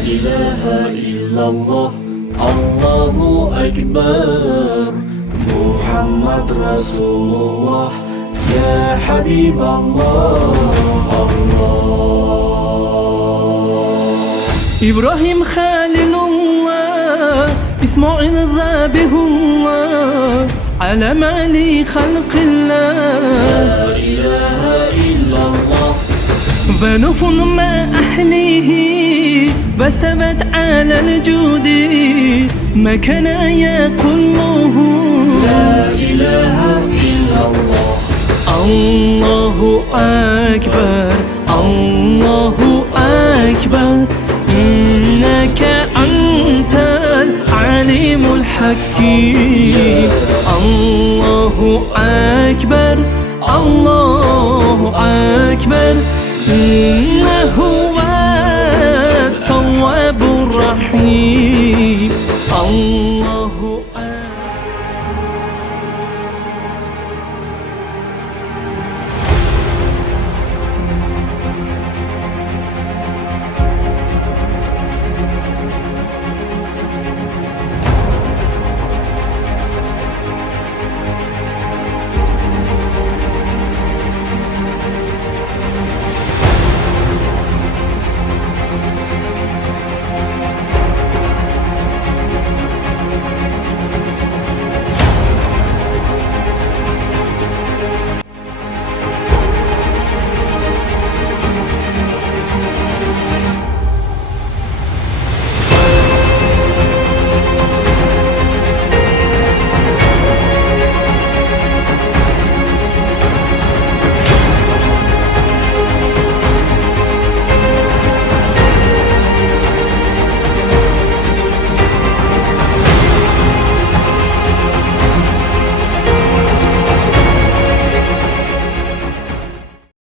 إله إلا الله الله أكبر محمد رسول الله يا حبيب الله إبراهيم خليل الله إسماعيل ذبيح الله علم علي خلق الله لا إله إلا الله فنوح مع أهله واستوت على الجود ما كان يقوله لا إله إلا الله الله أكبر الله أكبر إنك أنت العليم الحكيم الله أكبر الله أكبر إنه